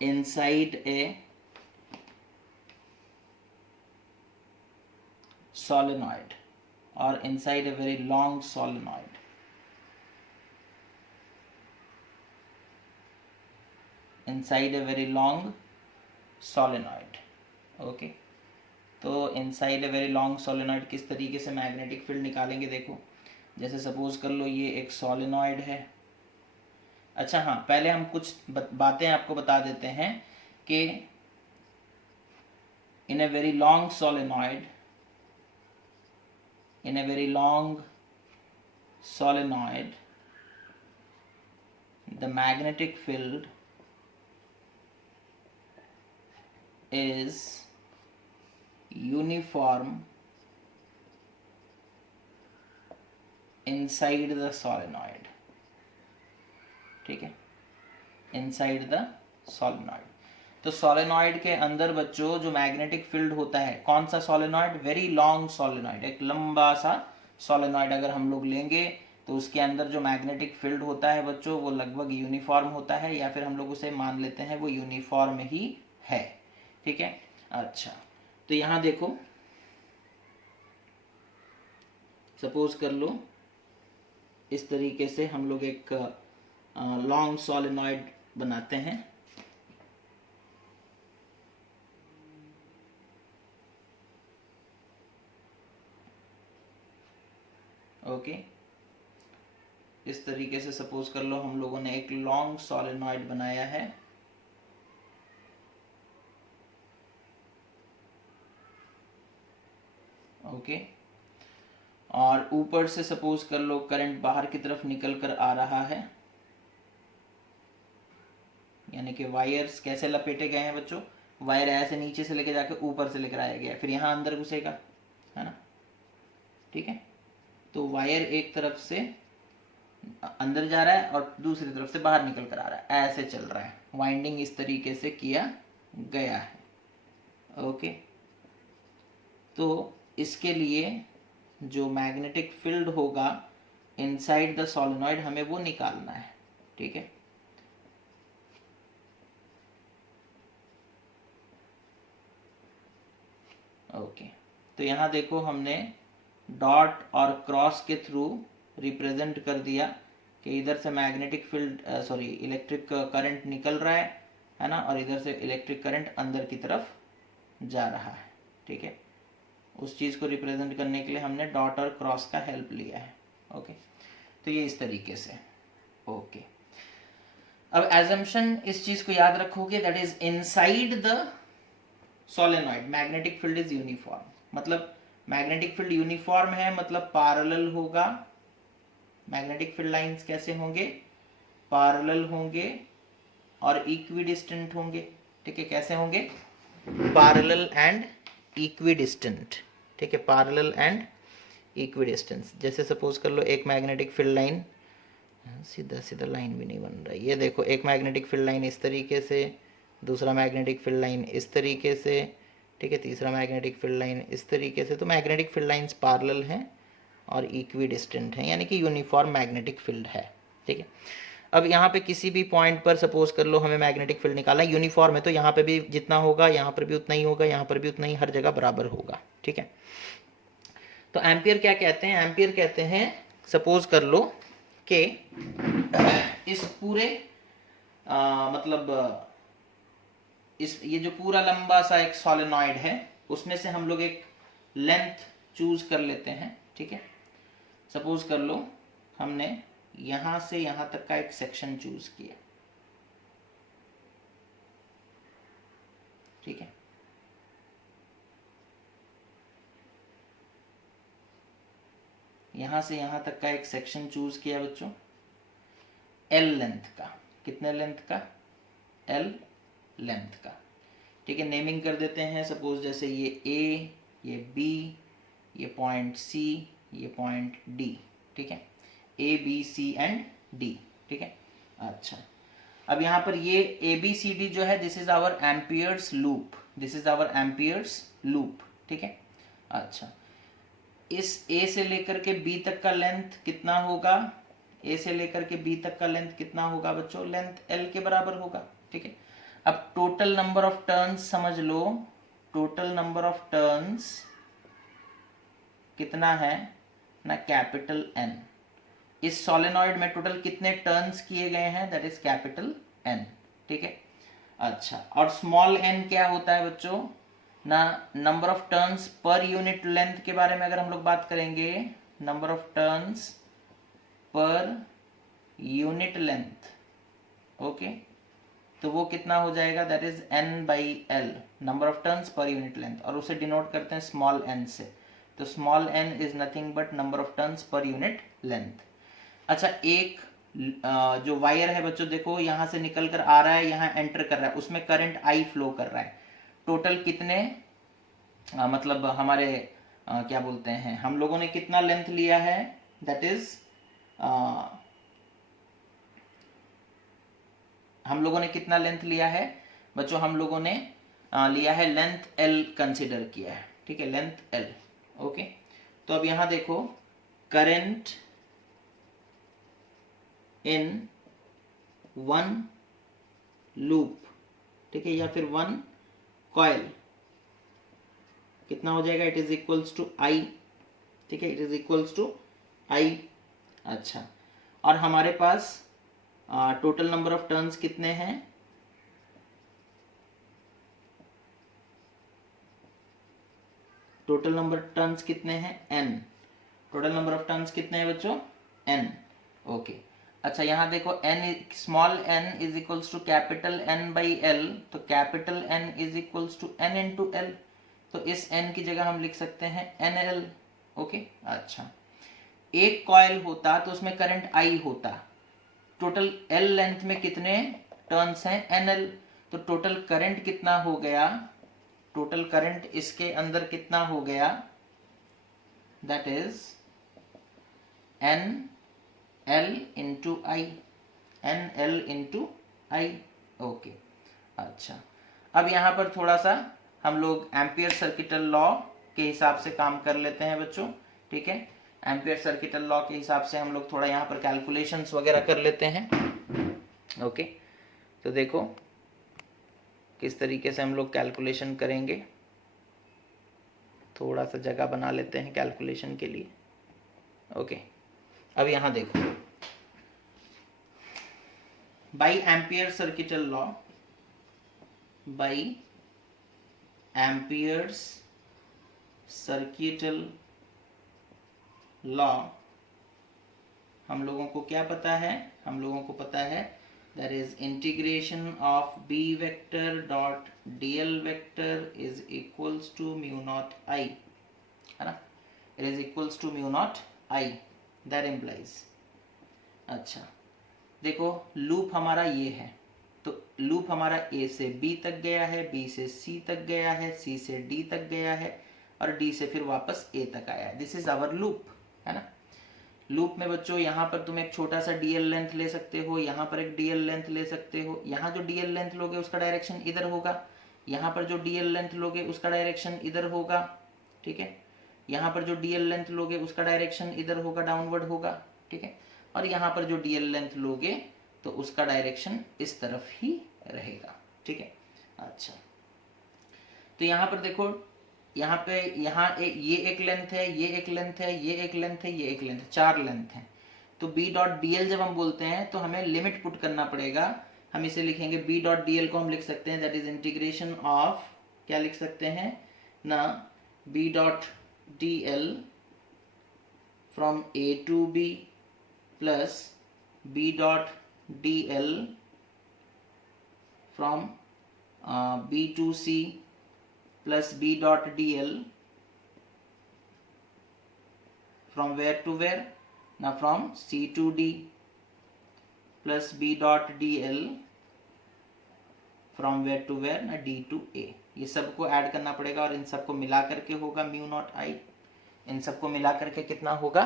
inside a solenoid or inside a very long solenoid. Inside a very long solenoid, okay. तो inside a very long solenoid किस तरीके से मैग्नेटिक फील्ड निकालेंगे, देखो जैसे सपोज कर लो ये एक सोलेनॉइड है। अच्छा हाँ, पहले हम कुछ बातें आपको बता देते हैं कि in a very long solenoid, in a very long solenoid the magnetic field is uniform inside the solenoid, ठीक है, inside the solenoid। तो सोलेनॉइड के अंदर बच्चों जो मैग्नेटिक फील्ड होता है, कौन सा सोलेनॉइड, वेरी लॉन्ग सोलेनॉइड, एक लंबा सा सोलेनॉइड अगर हम लोग लेंगे तो उसके अंदर जो मैग्नेटिक फील्ड होता है बच्चों वो लगभग यूनिफॉर्म होता है, या फिर हम लोग उसे मान लेते हैं वो यूनिफॉर्म ही है, ठीक है। अच्छा, तो यहां देखो सपोज कर लो इस तरीके से हम लोग एक लॉन्ग सोलेनॉइड बनाते हैं। ओके, इस तरीके से सपोज कर लो हम लोगों ने एक लॉन्ग सोलेनॉइड बनाया है। ओके, और ऊपर से सपोज कर लो करंट बाहर की तरफ निकल कर आ रहा है, यानी कि वायर्स कैसे लपेटे गए हैं बच्चों, वायर ऐसे नीचे से लेके जाके ऊपर से लेकर आया गया, फिर यहाँ अंदर घुसेगा, है ना। ठीक है, तो वायर एक तरफ से अंदर जा रहा है और दूसरी तरफ से बाहर निकल कर आ रहा है, ऐसे चल रहा है। वाइंडिंग इस तरीके से किया गया है। ओके, तो इसके लिए जो मैग्नेटिक फील्ड होगा इनसाइड द सोलेनॉइड हमें वो निकालना है। ठीक है, ओके, तो यहाँ देखो हमने डॉट और क्रॉस के थ्रू रिप्रेजेंट कर दिया कि इधर से मैग्नेटिक फील्ड इलेक्ट्रिक करंट निकल रहा है ना, और इधर से इलेक्ट्रिक करंट अंदर की तरफ जा रहा है। ठीक है, उस चीज़ को रिप्रेजेंट करने के लिए हमने डॉट और क्रॉस का हेल्प लिया है। ओके, तो ये इस तरीके से। ओके, अब एजम्पशन इस चीज़ को याद रखोगे, that is inside the solenoid magnetic field is uniform. मतलब मैग्नेटिक फील्ड यूनिफॉर्म है, मतलब पैरेलल होगा। मैग्नेटिक फील्ड लाइंस कैसे होंगे, पैरेलल होंगे और इक्विडिस्टेंट होंगे। ठीक है, कैसे होंगे, पैरेलल एंड इक्विडिस्टेंट। ठीक है, पैरेलल एंड इक्विडिस्टेंस। जैसे सपोज कर लो एक मैग्नेटिक फील्ड लाइन, सीधा सीधा लाइन भी नहीं बन रहा है, ये देखो एक मैग्नेटिक फील्ड लाइन इस तरीके से, दूसरा मैग्नेटिक फील्ड लाइन इस तरीके से, ठीक है, तीसरा मैग्नेटिक फील्ड लाइन इस तरीके से। तो मैग्नेटिक फील्ड लाइंस पैरेलल हैं और इक्विडिस्टेंट हैं, यानी कि यूनिफॉर्म मैग्नेटिक फील्ड है। ठीक है, अब यहाँ पे किसी भी पॉइंट पर सपोज कर लो हमें मैग्नेटिक फील्ड निकालना है, यूनिफॉर्म है, तो यहाँ पे भी जितना होगा यहाँ पर भी उतना ही होगा, यहाँ पर भी उतना ही, हर जगह बराबर होगा। ठीक है, तो एम्पियर क्या कहते हैं, एम्पियर कहते हैं, सपोज कर लो कि इस पूरे मतलब ये जो पूरा लंबा सा एक सोलेनॉइड है उसमें से हम लोग एक लेंथ चूज कर लेते हैं। ठीक है, सपोज कर लो हमने यहां से यहां तक का एक सेक्शन चूज किया। ठीक है, यहां से यहां तक का एक सेक्शन चूज किया बच्चों, एल लेंथ का। कितने लेंथ का, एल लेंथ का। ठीक है, नेमिंग कर देते हैं, सपोज जैसे ये ए, ये बी, ये पॉइंट सी, ये पॉइंट डी। ठीक है, A B C and D. ठीक है, अच्छा, अब यहाँ पर ये ए बी सी डी जो है, this is our Ampere's loop, this is our Ampere's loop. ठीक है, अच्छा, इस ए से लेकर के बी तक का लेंथ कितना होगा, ए से लेकर के बी तक का लेंथ कितना होगा बच्चों, लेंथ एल के बराबर होगा। ठीक है, अब टोटल नंबर ऑफ टर्न्स समझ लो, टोटल नंबर ऑफ टर्न्स कितना है ना, कैपिटल एन। इस सोलेनॉइड में टोटल कितने टर्न्स किए गए हैं, दैट इज कैपिटल एन। ठीक है, अच्छा, और स्मॉल एन क्या होता है बच्चों ना, नंबर ऑफ टर्न्स पर यूनिट लेंथ के बारे में अगर हम लोग बात करेंगे, नंबर ऑफ टर्न्स पर यूनिट लेंथ। ओके, तो वो कितना हो जाएगा, that is N by L, number of turns पर यूनिट लेंथ, और उसे डिनोट करते हैं स्मॉल एन से। तो small n is nothing but number of turns पर यूनिट लेंथ। अच्छा, एक जो वायर है बच्चों, देखो यहां से निकल कर आ रहा है, यहां एंटर कर रहा है, उसमें करंट आई फ्लो कर रहा है। टोटल कितने मतलब हमारे क्या बोलते हैं, हम लोगों ने कितना लेंथ लिया है, दैट इज हम लोगों ने कितना लेंथ लिया है बच्चों, हम लोगों ने लिया है लेंथ एल कंसिडर किया है। ठीक है, लेंथ एल। ओके, तो अब यहां देखो करंट इन वन लूप, ठीक है, या फिर वन कॉइल कितना हो जाएगा, it is equals to I. ठीक है, it is equals to I. अच्छा, और हमारे पास टोटल नंबर ऑफ टर्न्स कितने हैं, टोटल नंबर टर्न्स कितने हैं, n। Total number of turns कितने हैं बच्चों, n। ओके अच्छा यहाँ देखो n, small n is equals to capital N by L, तो capital N is equals to n into L, तो इस n की जगह हम लिख सकते हैं NL। ओके अच्छा एक कॉइल होता तो उसमें करंट I होता, टोटल L लेंथ में कितने टर्न्स हैं NL, तो टोटल करंट कितना हो गया, टोटल करंट इसके अंदर कितना हो गया, that is NL into I, NL into I. Okay अच्छा अब यहाँ पर थोड़ा सा हम लोग एम्पियर सर्किटल लॉ के हिसाब से काम कर लेते हैं बच्चों, ठीक है। एम्पियर सर्किटल लॉ के हिसाब से हम लोग थोड़ा यहाँ पर कैलकुलेशंस वगैरह कर लेते हैं। ओके तो देखो किस तरीके से हम लोग कैलकुलेशन करेंगे, थोड़ा सा जगह बना लेते हैं कैलकुलेशन के लिए। ओके अब यहाँ देखो, by ampere circuital law, by amperes circuital law हम लोगों को क्या पता है, हम लोगों को पता है that is integration of b vector dot dl vector is equals to mu naught I, है ना, it is equals to mu naught I, that implies. अच्छा देखो लूप हमारा ये है, तो लूप हमारा A से B तक गया है, B से C तक गया है, C से D तक गया है और D से फिर वापस A तक आया है। दिस इज आवर लूप, है ना। लूप में बच्चों यहाँ पर तुम एक छोटा सा DL लेंथ ले सकते हो, यहाँ पर एक DL लेंथ ले सकते हो, यहाँ जो DL लेंथ लोगे उसका डायरेक्शन इधर होगा, यहाँ पर जो DL लेंथ लोगे उसका डायरेक्शन इधर होगा, ठीक है। यहाँ पर जो DL लेंथ लोगे उसका डायरेक्शन इधर होगा, डाउनवर्ड होगा, ठीक है। और यहाँ पर जो DL लेंथ लोगे तो उसका डायरेक्शन इस तरफ ही रहेगा, ठीक है। अच्छा तो यहाँ पर देखो, यहाँ पे ये एक लेंथ है, ये एक लेंथ है, ये एक लेंथ है, ये एक लेंथ है, 4 लेंथ है। तो b डॉट dl जब हम बोलते हैं तो हमें लिमिट पुट करना पड़ेगा, हम इसे लिखेंगे b डॉट dl को हम लिख सकते हैं दैट इज इंटीग्रेशन ऑफ, क्या लिख सकते हैं ना, b dot dl from a to b plus b dot dl from b to c plus b dot dl from where to where, now from c to d plus b dot dl from where to where, ना d to a। ये सबको add करना पड़ेगा और इन सबको मिला करके होगा म्यू नॉट आई, इन सबको मिला करके कितना होगा,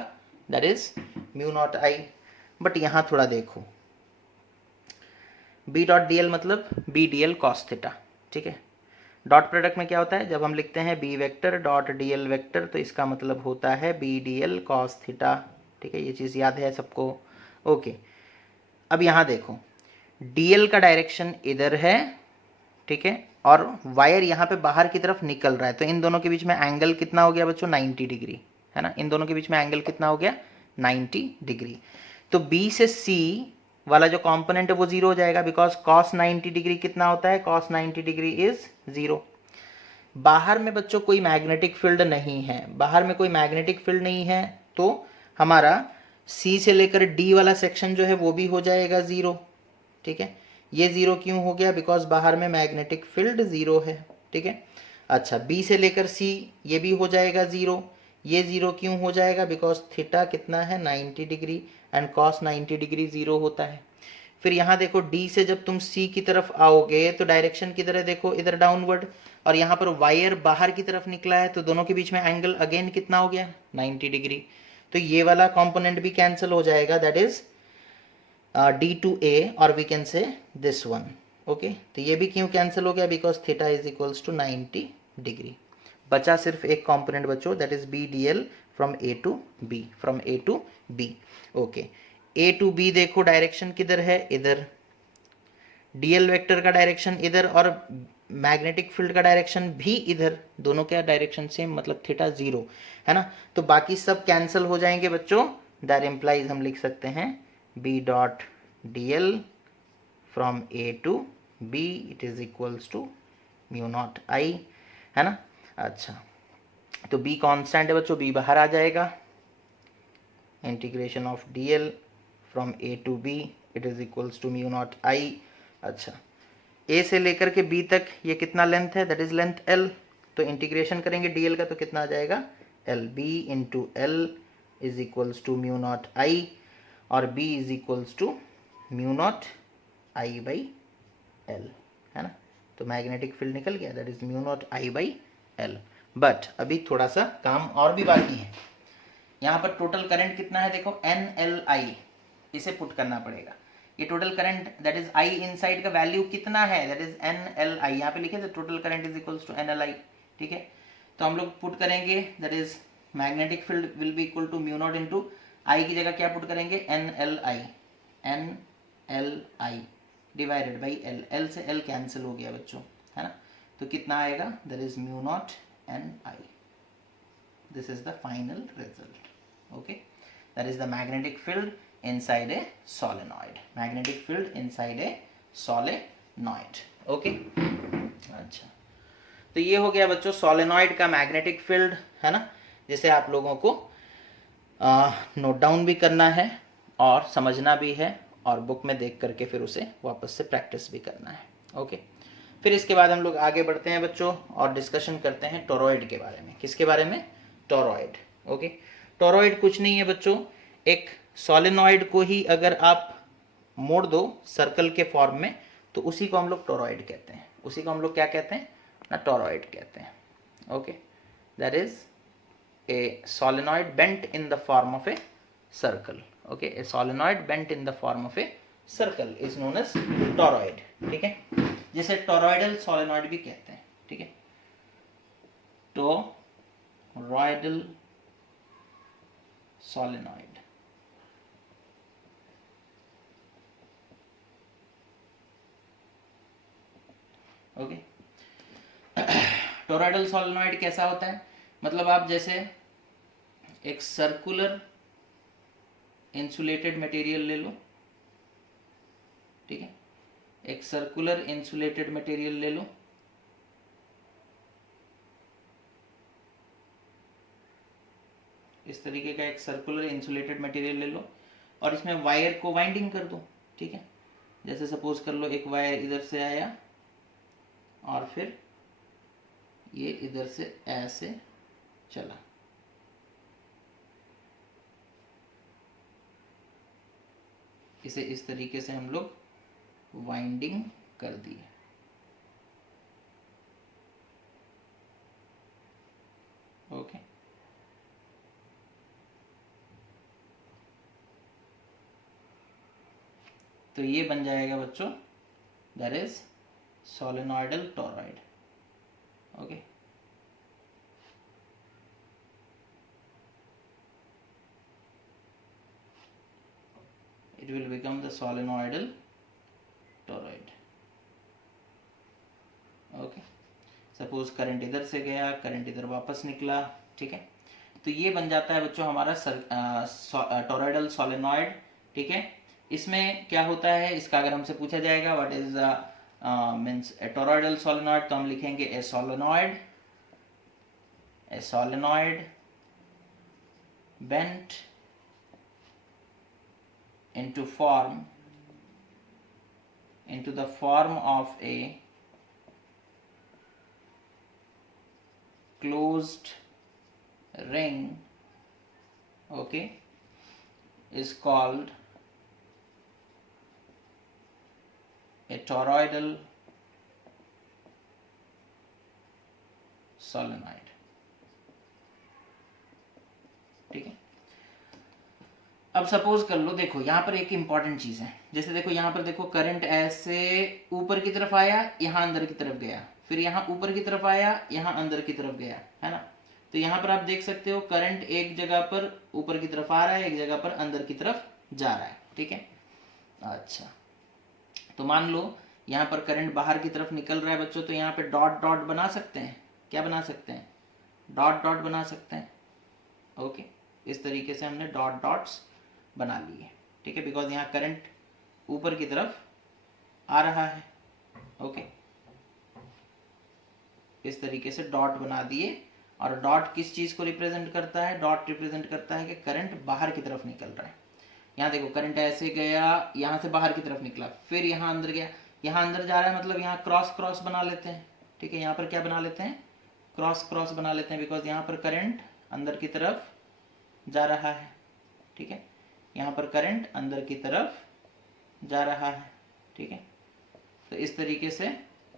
that is mu naught I. But यहाँ थोड़ा देखो, b डॉट dl मतलब b dl cos थीटा, ठीक है। डॉट प्रोडक्ट में क्या होता है, जब हम लिखते हैं b vector dot dl vector तो इसका मतलब होता है b dl cos थीटा, ठीक है। ये चीज़ याद है सबको, ओके। अब यहाँ देखो dl का डायरेक्शन इधर है, ठीक है, और वायर यहाँ पे बाहर की तरफ निकल रहा है, तो इन दोनों के बीच में एंगल कितना हो गया बच्चों, 90 डिग्री, है ना। इन दोनों के बीच में एंगल कितना हो गया, 90 डिग्री। तो b से c वाला जो कंपोनेंट है वो 0 हो जाएगा, बिकॉज cos 90 डिग्री कितना होता है, cos 90 डिग्री इज 0। बाहर में बच्चों कोई मैग्नेटिक फील्ड नहीं है, बाहर में कोई मैग्नेटिक फील्ड नहीं है, तो हमारा C से लेकर D वाला सेक्शन जो है वो भी हो जाएगा 0, ठीक है। ये 0 क्यों हो गया, बिकॉज बाहर में मैग्नेटिक फील्ड 0 है, ठीक है। अच्छा B से लेकर C ये भी हो जाएगा 0, ये 0 क्यों हो जाएगा, बिकॉज थीटा कितना है 90 डिग्री एंड cos 90 डिग्री 0 होता है। फिर यहाँ देखो D से जब तुम C की तरफ आओगे तो डायरेक्शन किधर है, देखो इधर डाउनवर्ड, और यहाँ पर वायर बाहर की तरफ निकला है, तो दोनों के बीच में एंगल अगेन कितना हो गया, 90 डिग्री। तो ये वाला कंपोनेंट भी कैंसिल हो जाएगा, that is D to A, और we can say this one, okay. तो ये भी क्यों कैंसिल हो गया, because theta is equals to 90 degree. बचा सिर्फ एक कंपोनेंट बच्चों, that is b dl from a to b, from a to b, okay. a to b देखो डायरेक्शन किधर है, इधर, dl वेक्टर का डायरेक्शन इधर और मैग्नेटिक फील्ड का डायरेक्शन भी इधर, दोनों का डायरेक्शन सेम, मतलब थीटा 0, है ना। तो बाकी सब कैंसिल हो जाएंगे बच्चों, दैट इम्प्लाइज हम लिख सकते हैं B dot dl from A to B it is equals to mu naught I, है ना। अच्छा, तो B कांस्टेंट है बच्चों, B बाहर आ जाएगा। Integration of dl from A to B it is equals to mu naught I. अच्छा, A से लेकर के B तक ये कितना लेंथ है, दैट इज लेंथ L, तो इंटीग्रेशन करेंगे dl का तो कितना आ जाएगा L, B into L is equals to mu naught I, और B is equals to mu naught I by L, है ना। तो मैग्नेटिक फील्ड निकल गया, that is mu naught I by L. But अभी थोड़ा सा काम और भी बाकी है। यहाँ पर टोटल करंट कितना है देखो, एन एल आई, इसे पुट करना पड़ेगा। ये total current that is I inside का वैल्यू कितना है, that is N L I, यहाँ पे लिखे थे total current is equals to N L I, ठीक है। तो हम लोग पुट करेंगे, that is magnetic field will be equal to mu naught into I की जगह क्या पुट करेंगे, N L I, N L I divided by L, L से एल कैंसिल हो गया बच्चों, है ना। तो कितना आएगा, that is mu not an I. This is the final result, okay. That is the magnetic field inside a solenoid, magnetic field inside a solenoid, okay. अच्छा, तो ये हो गया बच्चों सोलेनॉइड का मैग्नेटिक फील्ड, है ना, जिसे आप लोगों को नोट डाउन भी करना है और समझना भी है, और बुक में देख करके फिर उसे वापस से प्रैक्टिस भी करना है, ओके। फिर इसके बाद हम लोग आगे बढ़ते हैं बच्चों और डिस्कशन करते हैं टोरॉइड के बारे में। किसके बारे में, टोरॉइड, ओके। टोरॉइड कुछ नहीं है बच्चों, एक सोलेनॉइड को ही अगर आप मोड़ दो सर्कल के फॉर्म में तो उसी को हम लोग टोरॉइड कहते हैं, उसी को हम लोग क्या कहते हैं ना, टोरॉइड कहते हैं, okay. That is A solenoid bent in the form of a circle, okay, a solenoid bent in the form of a circle is known as toroid, ठीक है, जिसे टोरॉइडल सोलेनॉइड भी कहते हैं, ठीक है, toroidal solenoid, okay. Toroidal solenoid कैसा होता है, मतलब आप जैसे एक सर्कुलर इंसुलेटेड मटेरियल ले लो, ठीक है, एक सर्कुलर इंसुलेटेड मटेरियल ले लो, इस तरीके का एक सर्कुलर इंसुलेटेड मटेरियल ले लो, और इसमें वायर को वाइंडिंग कर दो, ठीक है। जैसे सपोज कर लो एक वायर इधर से आया और फिर ये इधर से ऐसे चला, इसे इस तरीके से हम लोग वाइंडिंग कर दिए, ओके। तो ये बन जाएगा बच्चों, that is solenoidal toroid, okay. it will become the solenoidal toroid, okay. Suppose current इधर से गया, करंट इधर वापस निकला, ठीक है। तो ये बन जाता है बच्चों हमारा टोरॉइडल सोलेनॉइड, ठीक है। इसमें क्या होता है, इसका अगर हमसे पूछा जाएगा what is means a toroidal solenoid, तो हम लिखेंगे a solenoid bent into the form of a closed ring, okay, is called a toroidal solenoid, ठीक है। अब सपोज कर लो, देखो यहाँ पर एक इंपॉर्टेंट चीज है, जैसे देखो यहाँ पर देखो करंट ऐसे ऊपर की तरफ आया, यहाँ अंदर की तरफ गया, फिर यहाँ ऊपर की तरफ आया, यहाँ अंदर की तरफ गया, है ना। तो यहाँ पर आप देख सकते हो करंट एक जगह पर ऊपर की तरफ आ रहा है, एक जगह पर अंदर की तरफ जा रहा है, ठीक है। अच्छा, तो मान लो यहाँ पर करंट बाहर की तरफ निकल रहा है बच्चों, तो यहाँ पे डॉट डॉट बना सकते हैं, क्या बना सकते हैं, डॉट डॉट बना सकते हैं, ओके। इस तरीके से हमने डॉट डॉट्स बना लिए, ठीक है, बिकॉज यहाँ करंट ऊपर की तरफ आ रहा है। ओके, इस तरीके से डॉट बना दिए। और डॉट किस चीज को रिप्रेजेंट करता है? डॉट रिप्रेजेंट करता है कि करंट बाहर की तरफ निकल रहा है। यहाँ देखो करंट ऐसे गया, यहाँ से बाहर की तरफ निकला, फिर यहाँ अंदर गया, यहाँ अंदर जा रहा है, मतलब यहाँ क्रॉस क्रॉस बना लेते हैं। ठीक है, यहाँ पर क्या बना लेते हैं? क्रॉस क्रॉस बना लेते हैं, बिकॉज यहाँ पर करंट अंदर की तरफ जा रहा है। ठीक है, यहाँ पर करंट अंदर की तरफ जा रहा है। ठीक है, तो इस तरीके से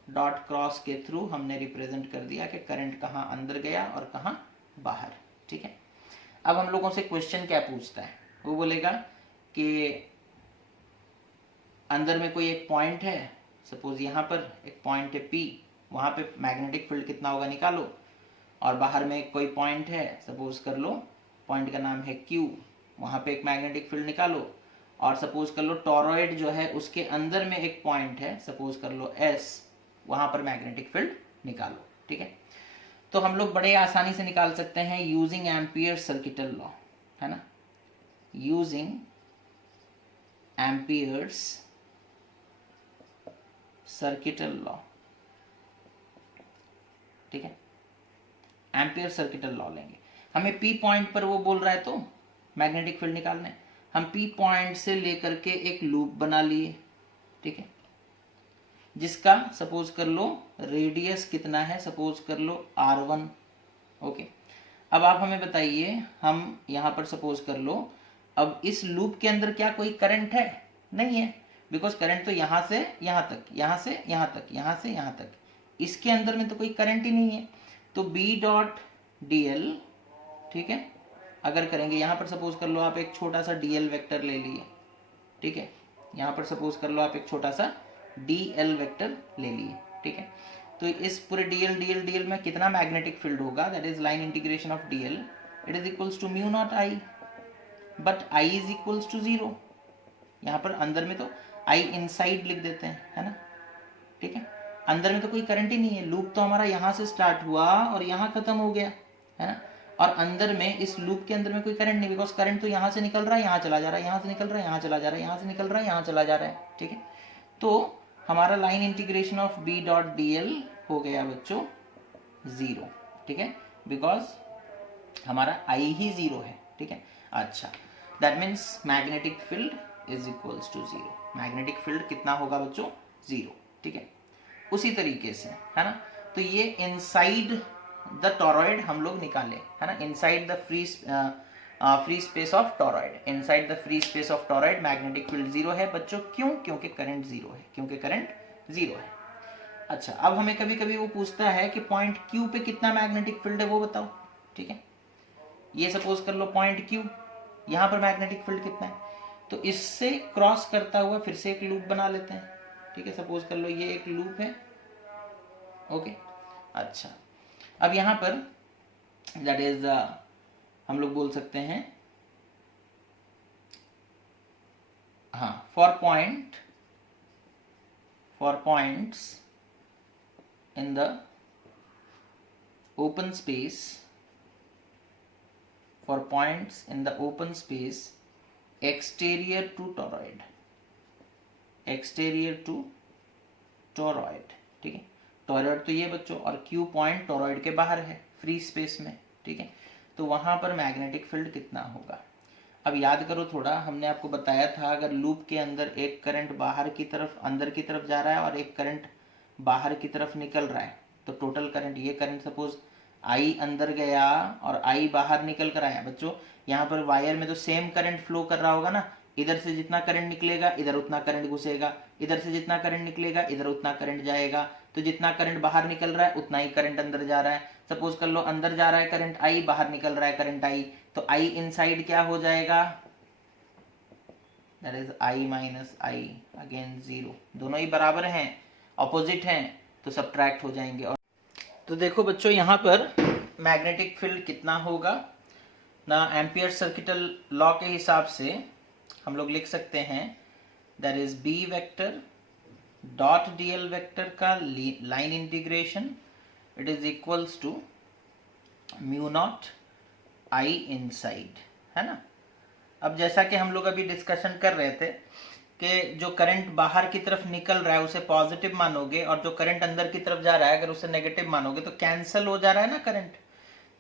डॉट क्रॉस के थ्रू हमने रिप्रेजेंट कर दिया कि करंट कहाँ अंदर गया और कहाँ बाहर। ठीक है, अब हम लोगों से क्वेश्चन क्या पूछता है? वो बोलेगा कि अंदर में कोई एक पॉइंट है, सपोज यहाँ पर एक पॉइंट है P, वहाँ पे मैग्नेटिक फील्ड कितना होगा निकालो। और बाहर में कोई पॉइंट है, सपोज कर लो पॉइंट का नाम है Q, वहाँ पे एक मैग्नेटिक फील्ड निकालो। और सपोज कर लो टॉरॉइड जो है उसके अंदर में एक पॉइंट है, सपोज कर लो S, वहाँ पर मैग्नेटिक फील्ड निकालो। ठीक है, तो हम लोग बड़े आसानी से निकाल सकते हैं यूजिंग एम्पियर सर्किटल लॉ, है ना, यूजिंग एम्पियर्स सर्किटल लॉ। ठीक है, एम्पियर सर्किटल लॉ लेंगे। हमें P पॉइंट पर वो बोल रहा है तो मैग्नेटिक फील्ड निकालना है, हम P पॉइंट से लेकर के एक लूप बना लिए। ठीक है, जिसका सपोज कर लो रेडियस कितना है, सपोज कर लो R1। ओके, अब आप हमें बताइए, हम यहाँ पर सपोज कर लो, अब इस लूप के अंदर क्या कोई करंट है? नहीं है, बिकॉज करंट तो यहाँ से यहाँ तक, यहाँ से यहाँ तक, यहाँ से यहाँ तक, इसके अंदर में तो कोई करंट ही नहीं है। तो B डॉट DL, ठीक है, अगर करेंगे यहाँ पर सपोज कर लो आप एक छोटा सा DL वेक्टर ले लिए। ठीक है, यहाँ पर सपोज कर लो आप एक छोटा सा DL वेक्टर ले लिए। ठीक है, तो इस पूरे DL में कितना मैग्नेटिक फील्ड होगा? That is line integration of DL, it is equals to mu naught I, but I is equals to 0। यहाँ पर अंदर में तो I इनसाइड लिख देते हैं, है ना। ठीक है, अंदर में तो कोई करंट ही नहीं है, लूप तो हमारा यहाँ से स्टार्ट हुआ और यहाँ खत्म हो गया, है ना। और अंदर में इस लूप के अंदर में कोई करंट नहीं, बिकॉज करंट तो यहाँ से निकल रहा है, यहाँ चला जा रहा है, यहाँ से निकल रहा है, यहाँ चला जा रहा है, यहाँ से निकल रहा है, यहाँ चला जा रहा है। ठीक है, तो हमारा line integration of B dot DL हो गया बच्चों 0। ठीक है, बिकॉज हमारा I ही 0 है। ठीक है, अच्छा, that means magnetic field is equals to 0। Magnetic field कितना होगा बच्चों? 0। ठीक है, उसी तरीके से, है ना, तो ये इनसाइड द टॉरॉइड हम लोग निकाले, है ना, inside the free space of torrid, inside the free space of torrid magnetic field 0 है बच्चों। क्यों? क्योंकि करंट 0 है, क्योंकि करंट 0 है। अच्छा, अब हमें कभी कभी वो पूछता है कि पॉइंट Q पे कितना मैग्नेटिक फील्ड है, वो बताओ। ठीक है, ये सपोज कर लो पॉइंट Q, यहाँ पर मैग्नेटिक फील्ड कितना है, तो इससे क्रॉस करता हुआ फिर से एक लूप बना लेते हैं। ठीक है, सपोज कर लो ये एक लूप है। ओके, अच्छा, अब यहाँ पर दैट इज हम लोग बोल सकते हैं, हाँ, for points in the open space, for points in the open space exterior to toroid, exterior to toroid. ठीक है, टॉरॉइड तो ये बच्चों, और Q पॉइंट टॉरॉइड के बाहर है फ्री स्पेस में। ठीक है, तो वहां पर मैग्नेटिक फील्ड कितना होगा? अब याद करो थोड़ा, हमने आपको बताया था अगर लूप के अंदर एक करंट बाहर की तरफ अंदर की तरफ जा रहा है और एक करंट बाहर की तरफ निकल रहा है, तो टोटल करंट, ये करंट सपोज I अंदर गया और I बाहर निकल कर आया बच्चों, यहाँ पर वायर में तो सेम करंट फ्लो कर रहा होगा ना, इधर से जितना करंट निकलेगा इधर उतना करंट घुसेगा, इधर से जितना करंट निकलेगा इधर उतना करंट जाएगा, तो जितना करंट बाहर निकल रहा है उतना ही करंट अंदर जा रहा है। सपोज कर लो अंदर जा रहा है करंट I, बाहर निकल रहा है करंट I, तो I इनसाइड क्या हो जाएगा? That is I minus I, again 0, दोनों ही बराबर हैं, ऑपोजिट हैं, तो सब्ट्रैक्ट हो जाएंगे। और तो देखो बच्चों यहाँ पर मैग्नेटिक फील्ड कितना होगा ना, एम्पियर सर्किटल लॉ के हिसाब से हम लोग लिख सकते हैं, that is B vector dot DL vector का line integration, it is equals to mu naught I inside, है ना। अब जैसा कि हम लोग अभी डिस्कशन कर रहे थे कि जो करंट बाहर की तरफ निकल रहा है उसे पॉजिटिव मानोगे और जो करंट अंदर की तरफ जा रहा है अगर उसे नेगेटिव मानोगे तो कैंसिल हो जा रहा है ना करंट।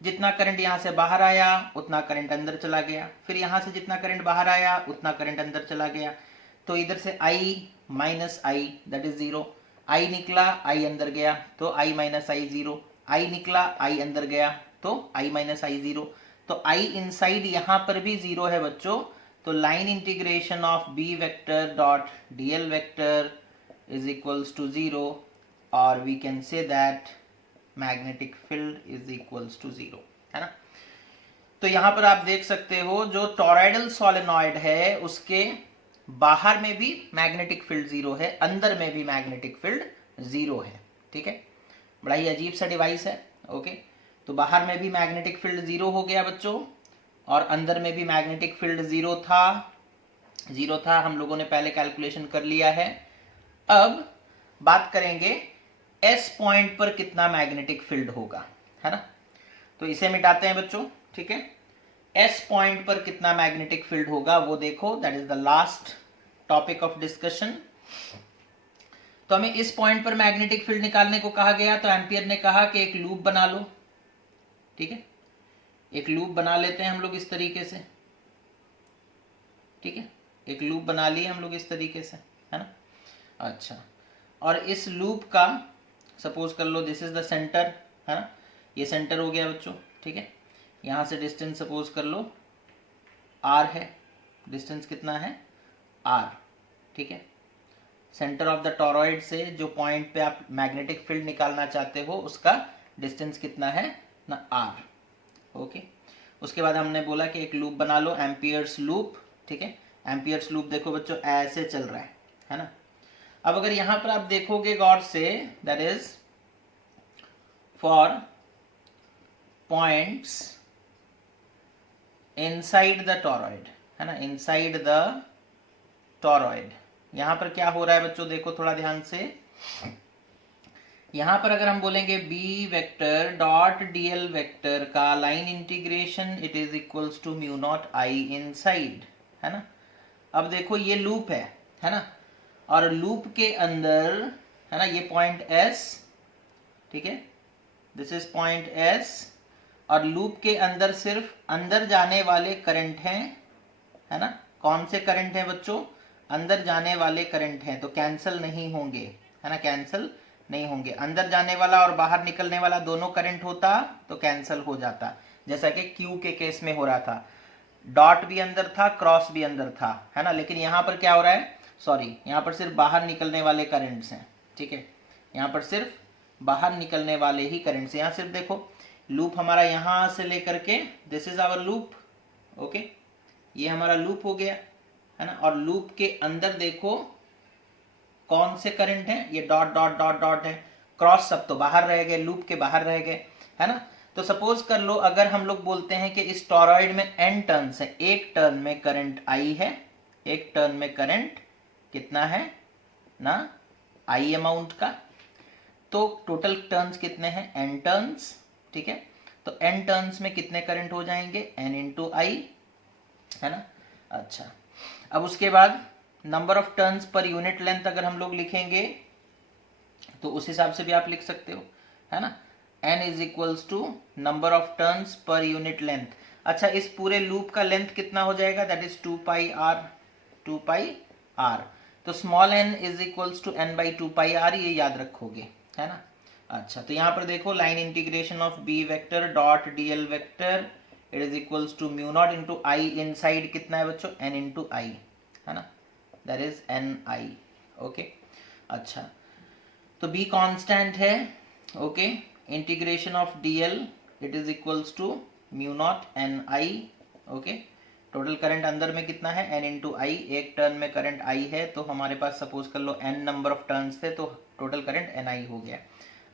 जितना करंट यहाँ से बाहर आया उतना करंट अंदर चला गया, फिर यहाँ से जितना करंट बाहर आया उतना करंट अंदर चला गया। तो इधर से I minus I that is 0, I निकला I अंदर गया तो I माइनस आई 0, I निकला I अंदर गया तो I माइनस आई 0। तो I इनसाइड यहाँ पर भी 0 है बच्चों। तो line integration of B vector dot DL vector is equals to 0 और we can say that magnetic field is equals to 0, है ना। तो यहां पर आप देख सकते हो जो टॉरॉइडल सोलेनॉइड है उसके बाहर में भी मैग्नेटिक फील्ड 0 है, अंदर में भी मैग्नेटिक फील्ड 0 है। ठीक है, बड़ा ही अजीब सा डिवाइस है। ओके, तो बाहर में भी मैग्नेटिक फील्ड 0 हो गया बच्चों और अंदर में भी मैग्नेटिक फील्ड 0 था। हम लोगों ने पहले कैलकुलेशन कर लिया है। अब बात करेंगे एस पॉइंट पर कितना मैग्नेटिक फील्ड होगा, है ना। तो इसे मिटाते हैं बच्चों। ठीक है, एस पॉइंट पर कितना मैग्नेटिक फील्ड होगा वो देखो, that is the last topic of discussion. तो हमें इस पॉइंट पर मैग्नेटिक फील्ड निकालने को कहा गया, तो एम्पियर ने कहा कि एक लूप बना लो। ठीक है, एक लूप बना लेते हैं हम लोग इस तरीके से। ठीक है, एक लूप बना लिए हम लोग इस तरीके से, है ना। अच्छा, और इस लूप का सपोज कर लो दिस इज द सेंटर, है ना, ये सेंटर हो गया बच्चों। ठीक है, यहां से डिस्टेंस सपोज कर लो r है, डिस्टेंस कितना है r। ठीक है, सेंटर ऑफ द टॉरॉइड से जो पॉइंट पे आप मैग्नेटिक फील्ड निकालना चाहते हो उसका डिस्टेंस कितना है ना r। ओके, उसके बाद हमने बोला कि एक लूप बना लो, एम्पियर्स लूप। ठीक है, एम्पियर्स लूप देखो बच्चों ऐसे चल रहा है ना। अब अगर यहां पर आप देखोगे गौर से, that is for points inside the torrid, है ना, इनसाइड द टॉरॉइड। यहां पर क्या हो रहा है बच्चों, देखो थोड़ा ध्यान से। यहां पर अगर हम बोलेंगे B vector dot DL vector का line integration it is equals to mu naught I inside, है ना। अब देखो ये लूप है ना, और लूप के अंदर, है ना, ये पॉइंट S, ठीक है, दिस इज पॉइंट S, और लूप के अंदर सिर्फ अंदर जाने वाले करंट हैं, है ना। कौन से करंट हैं बच्चों, अंदर जाने वाले करंट हैं, तो कैंसिल नहीं होंगे, है ना, कैंसिल नहीं होंगे। अंदर जाने वाला और बाहर निकलने वाला दोनों करंट होता तो कैंसिल हो जाता, जैसा कि Q के केस में हो रहा था। डॉट भी अंदर था, क्रॉस भी अंदर था, है ना। लेकिन यहाँ पर क्या हो रहा है, सॉरी, यहाँ पर सिर्फ बाहर निकलने वाले करंट्स हैं। ठीक है, यहाँ पर सिर्फ बाहर निकलने वाले ही करंट्स। यहाँ सिर्फ देखो लूप हमारा यहाँ से लेकर के, this is our loop. Okay, ये हमारा लूप हो गया, है ना। और लूप के अंदर देखो कौन से करंट हैं, ये डॉट डॉट डॉट डॉट है, क्रॉस सब तो बाहर रह गए, लूप के बाहर रह गए, है ना। तो सपोज कर लो अगर हम लोग बोलते हैं कि इस टॉरॉइड में n टर्न्स है, एक टर्न में करंट I है, एक टर्न में करंट कितना है ना I अमाउंट का, तो टोटल टर्न्स कितने हैं n टर्न्स। ठीक है, तो n टर्न्स में कितने करंट हो जाएंगे, n इंटू I, है ना। अच्छा, अब उसके बाद नंबर ऑफ टर्न्स पर यूनिट लेंथ अगर हम लोग लिखेंगे तो उस हिसाब से भी आप लिख सकते हो, है ना। n is equals to number of turns पर यूनिट लेंथ। अच्छा, इस पूरे लूप का लेंथ कितना हो जाएगा, दैट इज 2 पाई r। तो small n is equals to n by 2 pi r, ये याद रखोगे, है ना। अच्छा, तो यहाँ पर देखो line integration of B vector dot DL vector it is equals to mu naught into I inside कितना है बच्चों, n इंटू I, है ना, दैट इज NI। ओके, अच्छा, तो B कांस्टेंट है। Okay, integration of DL it is equals to mu naught NI। Okay, total current अंदर में कितना है, n इंटू I, एक टर्न में करंट I है, तो हमारे पास सपोज कर लो n नंबर ऑफ टर्न्स थे, तो टोटल करंट NI हो गया।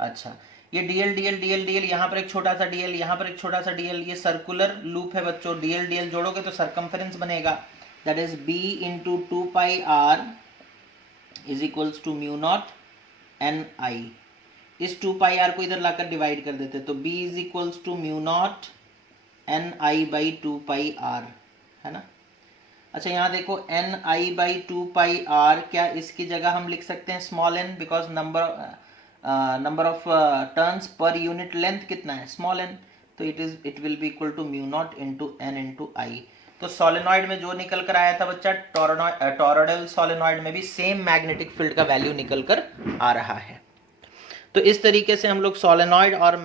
अच्छा, ये DL DL DL DL, यहाँ पर एक छोटा सा DL, यहाँ पर एक छोटा सा DL, ये सर्कुलर लूप है बच्चों। DL DL जोड़ोगे तो सरकमफेरेंस बनेगा, that is B into 2 pi r is equals to mu naught NI। इस 2 पाई r को इधर लाकर डिवाइड कर देते, तो B is equals to mu naught NI by 2 pi r, है ना। अच्छा यहाँ देखो एन आई बाई 2πr, क्या इसकी जगह हम लिख सकते हैं small N, because number of turns पर यूनिट लेंथ कितना है, स्मॉल एन, तो it will be equal to mu naught into N into I. तो सोलेनॉइड में जो निकल कर आया था बच्चा, टॉरॉयडल सोलेनॉइड में भी सेम मैग्नेटिक फील्ड का वैल्यू निकल कर आ रहा है। तो इस तरीके से हम लोग सोलेनॉइड और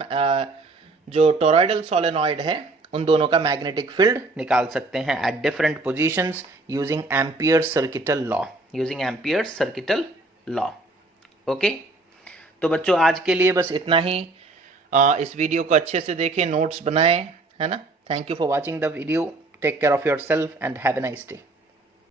जो टॉरॉयडल सोलेनॉइड है उन दोनों का मैग्नेटिक फील्ड निकाल सकते हैं at different positions using amperes circuital law, using amperes circuital law. Okay, तो बच्चों आज के लिए बस इतना ही। इस वीडियो को अच्छे से देखें, नोट्स बनाएं, है ना। Thank you for watching the video, take care of your self and have a nice day.